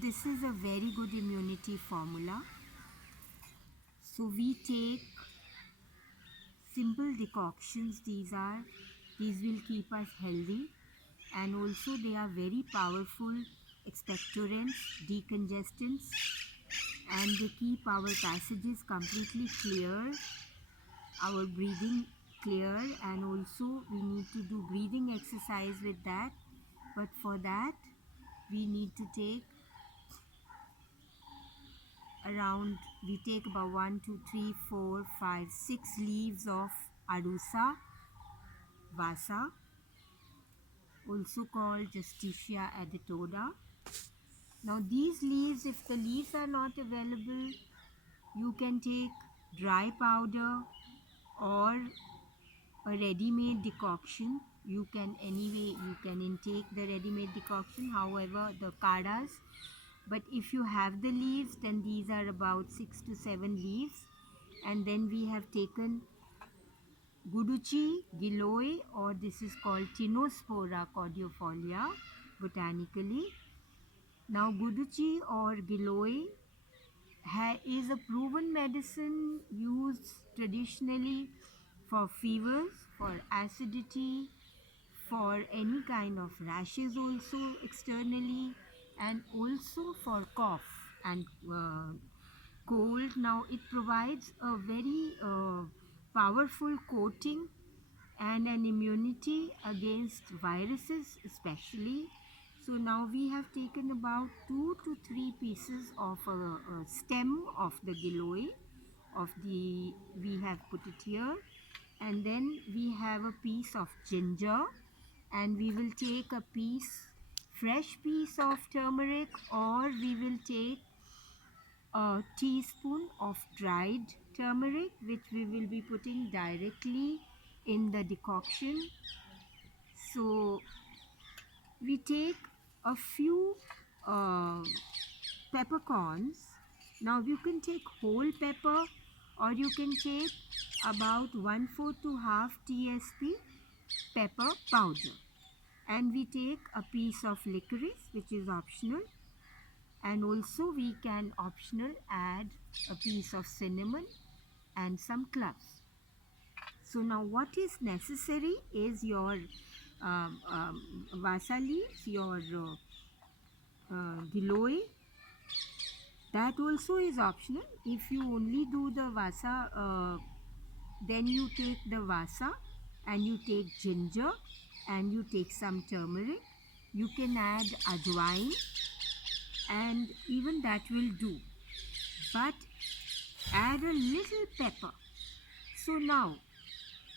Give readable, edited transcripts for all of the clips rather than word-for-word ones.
this is a very good immunity formula. So we take simple decoctions. These will keep us healthy, and also they are very powerful expectorants, decongestants, and they keep our passages completely clear, our breathing clear, and also we need to do breathing exercise with that. But for that we need to take we take about 1, 2, 3, 4, 5, 6 leaves of Arusa Vasa, also called Justicia editoda. Now these leaves, if the leaves are not available, you can take dry powder or a ready-made decoction. You can intake the ready-made decoction, however the kadas. But if you have the leaves, then these are about 6 to 7 leaves. And then we have taken Guduchi, Giloy, or this is called Tinospora cordifolia botanically. Now Guduchi or Giloy is a proven medicine used traditionally for fevers, for acidity, for any kind of rashes also externally, and also for cough and cold. Now it provides a very powerful coating and an immunity against viruses especially. So now we have taken about 2 to 3 pieces of a stem of the giloy we have put it here, and then we have a piece of ginger, and we will take a fresh piece of turmeric, or we will take a teaspoon of dried turmeric, which we will be putting directly in the decoction. So we take a few uh, peppercorns. Now you can take whole pepper, or you can take about 1/4 to half TSP pepper powder, and we take a piece of licorice, which is optional, and also we can optional add a piece of cinnamon and some cloves. So now what is necessary is your vasa leaves, your giloy. That also is optional. If you only do the vasa, then you take the vasa and you take ginger and you take some turmeric. You can add ajwain, and even that will do, but add a little pepper. So now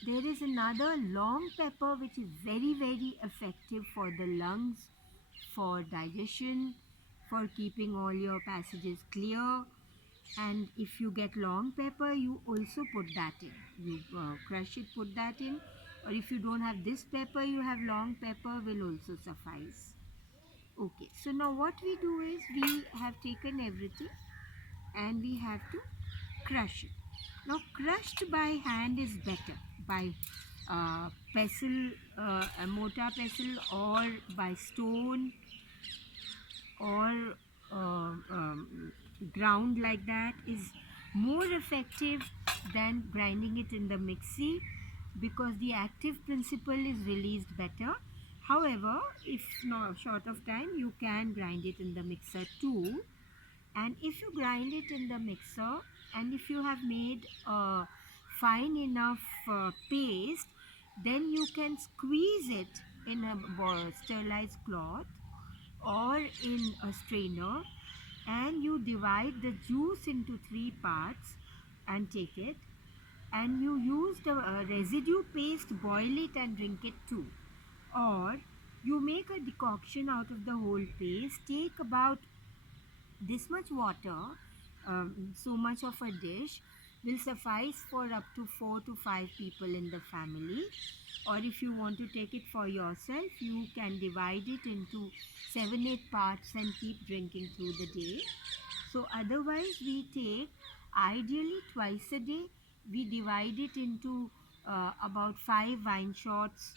there is another long pepper which is very effective for the lungs, for digestion, for keeping all your passages clear. And if you get long pepper, you also put that in. You crush it, put that in. Or if you don't have this pepper, you have long pepper, will also suffice. Okay, so now what we do is we have taken everything and we have to crush it. Now crushed by hand is better, by pestle, a mortar pestle, or by stone, or ground like that is more effective than grinding it in the mixie, because the active principle is released better. However, if not short of time, you can grind it in the mixer too. And if you grind it in the mixer, and if you have made a fine enough paste, then you can squeeze it in a sterilized cloth or in a strainer, and you divide the juice into 3 parts and take it, and you use the residue paste, boil it and drink it too. Or you make a decoction out of the whole paste, take about this much water, so much of a dish will suffice for up to 4 to 5 people in the family. Or if you want to take it for yourself, you can divide it into 7-8 parts and keep drinking through the day. So otherwise we take, ideally twice a day, we divide it into about 5 wine shots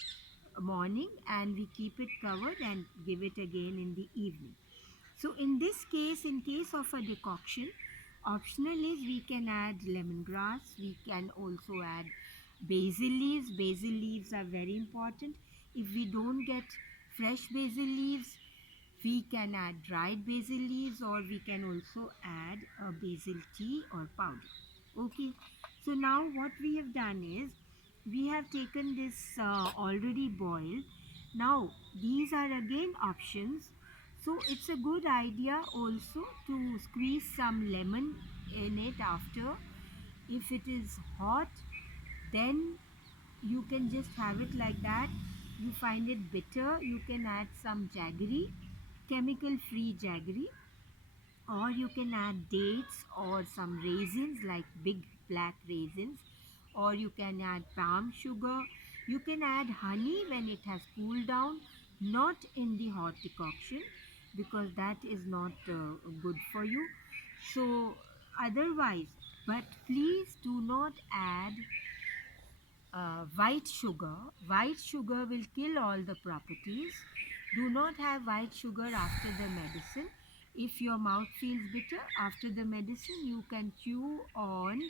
morning, and we keep it covered and give it again in the evening. So in this case, in case of a decoction, optional is we can add lemongrass, we can also add basil leaves. Basil leaves are very important. If we don't get fresh basil leaves, we can add dried basil leaves, or we can also add a basil tea or powder. Okay, so now what we have done is we have taken this already boiled. Now these are again options, so it's a good idea also to squeeze some lemon in it after. If it is hot, then you can just have it like that. You find it bitter, you can add some jaggery, chemical free jaggery, or you can add dates or some raisins like big black raisins, or you can add palm sugar. You can add honey when it has cooled down, not in the hot decoction, because that is not good for you. So otherwise, but please do not add white sugar. White sugar will kill all the properties. Do not have white sugar after the medicine. If your mouth feels bitter after the medicine, you can chew on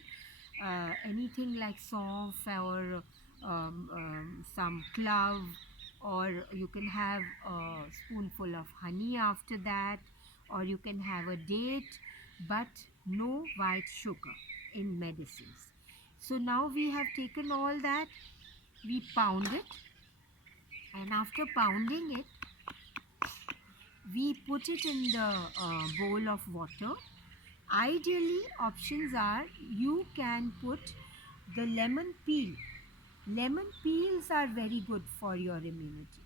anything like saunf or some clove, or you can have a spoonful of honey after that, or you can have a date, but no white sugar in medicines. So now we have taken all that, we pound it, and after pounding it, we put it in the bowl of water. Ideally, options are you can put the lemon peel. Lemon peels are very good for your immunity.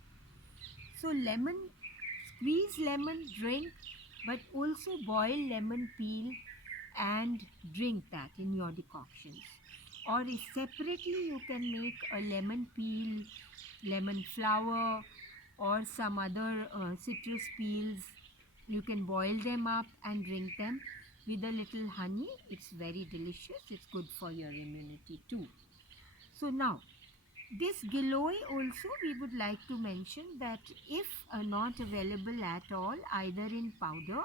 So lemon, squeeze lemon, drink, but also boil lemon peel and drink that in your decoctions. Or if separately you can make a lemon peel, lemon flower, or some other citrus peels. You can boil them up and drink them with a little honey. It's very delicious. It's good for your immunity too. So now, this Giloy also we would like to mention that if not available at all, either in powder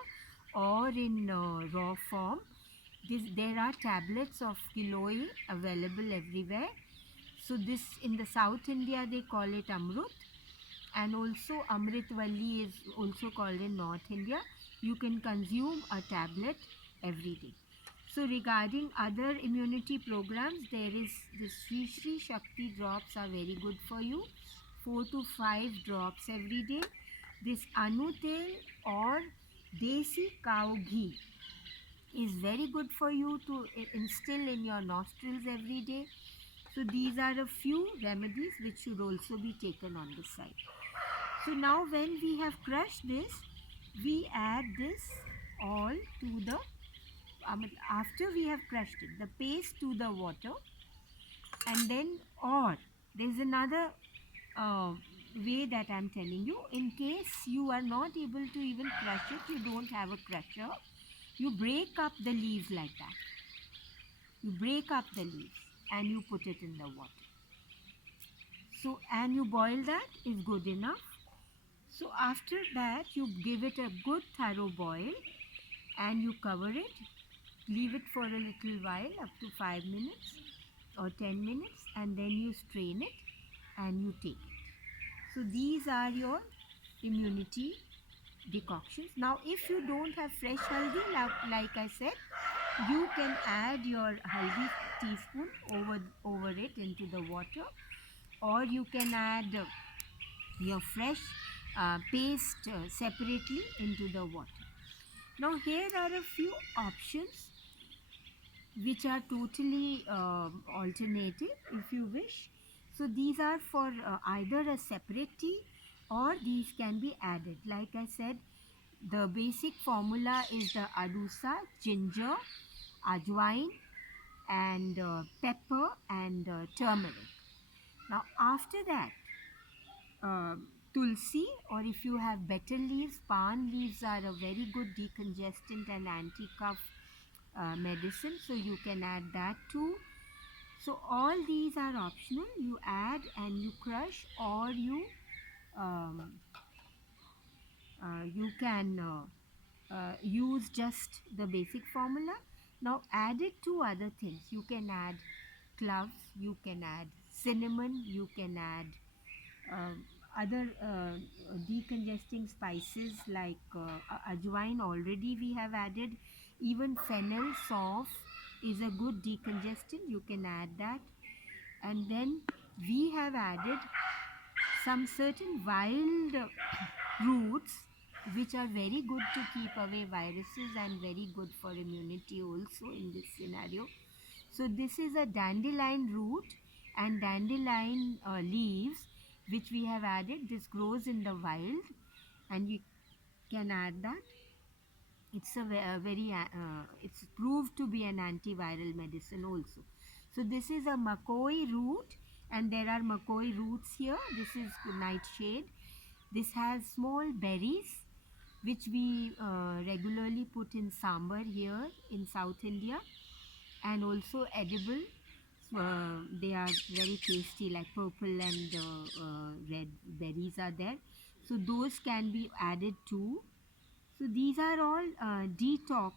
or in raw form, there are tablets of Giloy available everywhere. So this, in the South India they call it Amrut, and also Amritvalli is also called in North India. You can consume a tablet every day. So regarding other immunity programs, there is the Sri Sri Shakti drops are very good for you. 4 to 5 drops every day. This Anutel or Desi cow ghee is very good for you to instill in your nostrils every day. So these are a few remedies which should also be taken on the side. So now when we have crushed this, we add this all to the, after we have crushed it, the paste to the water, and then, or there's another way that I'm telling you. In case you are not able to even crush it, you don't have a crusher, you break up the leaves like that. You break up the leaves and you put it in the water. So, and you boil that is good enough. So after that, you give it a good thorough boil and you cover it, leave it for a little while, up to 5 minutes or 10 minutes, and then you strain it and you take it. So these are your immunity decoctions. Now if you don't have fresh haldi, like I said, you can add your haldi teaspoon over it into the water, or you can add your fresh paste separately into the water. Now here are a few options which are totally alternative if you wish. So these are for either a separate tea, or these can be added. Like I said, the basic formula is the adusa, ginger, ajwain, and pepper and turmeric. Now after that, tulsi, or if you have betel leaves, pan leaves are a very good decongestant and anti-cough medicine, so you can add that too. So all these are optional. You add and you crush, or you can use just the basic formula. Now add it to other things. You can add cloves, you can add cinnamon, you can add other decongesting spices like ajwain already we have added. Even fennel, soft is a good decongestant, you can add that. And then we have added some certain wild roots which are very good to keep away viruses and very good for immunity also in this scenario. So this is a dandelion root and dandelion leaves which we have added. This grows in the wild and you can add that. It's a very it's proved to be an antiviral medicine also. So this is a makoi root and there are makoi roots here. This is nightshade. This has small berries which we regularly put in sambar here in South India, and also edible. They are very tasty, like purple and red berries are there. So those can be added too. So these are all detox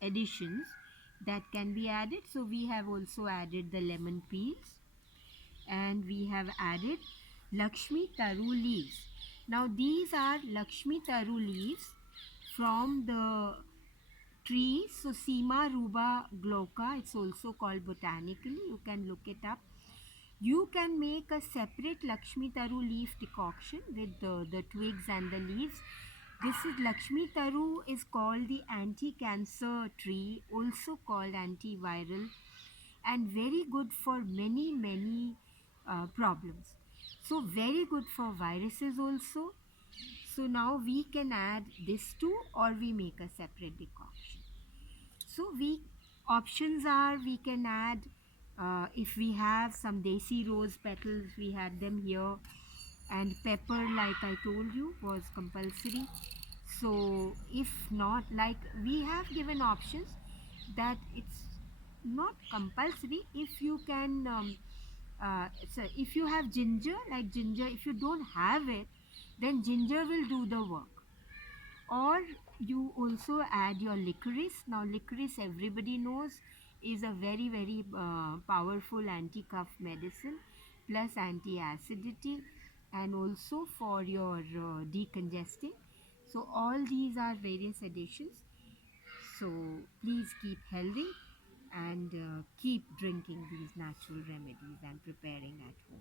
additions that can be added. So we have also added the lemon peels and we have added Lakshmi Taru leaves. Now these are Lakshmi Taru leaves from the tree Susima ruba glauca. It's also called botanically. You can look it up. You can make a separate Lakshmi Taru leaf decoction with the twigs and the leaves. This is Lakshmi Taru is called the anti-cancer tree, also called antiviral, and very good for many problems. So very good for viruses also. So now we can add this too, or we make a separate decoction. So we options are, we can add if we have some desi rose petals, we had them here, and pepper like I told you was compulsory. So if not, like we have given options that it's not compulsory. If you can so if you have ginger, like ginger, if you don't have it, then ginger will do the work. Or you also add your licorice. Now licorice, everybody knows, is a very powerful anti-cough medicine plus anti-acidity, and also for your decongesting. So all these are various additions. So please keep healthy and keep drinking these natural remedies and preparing at home.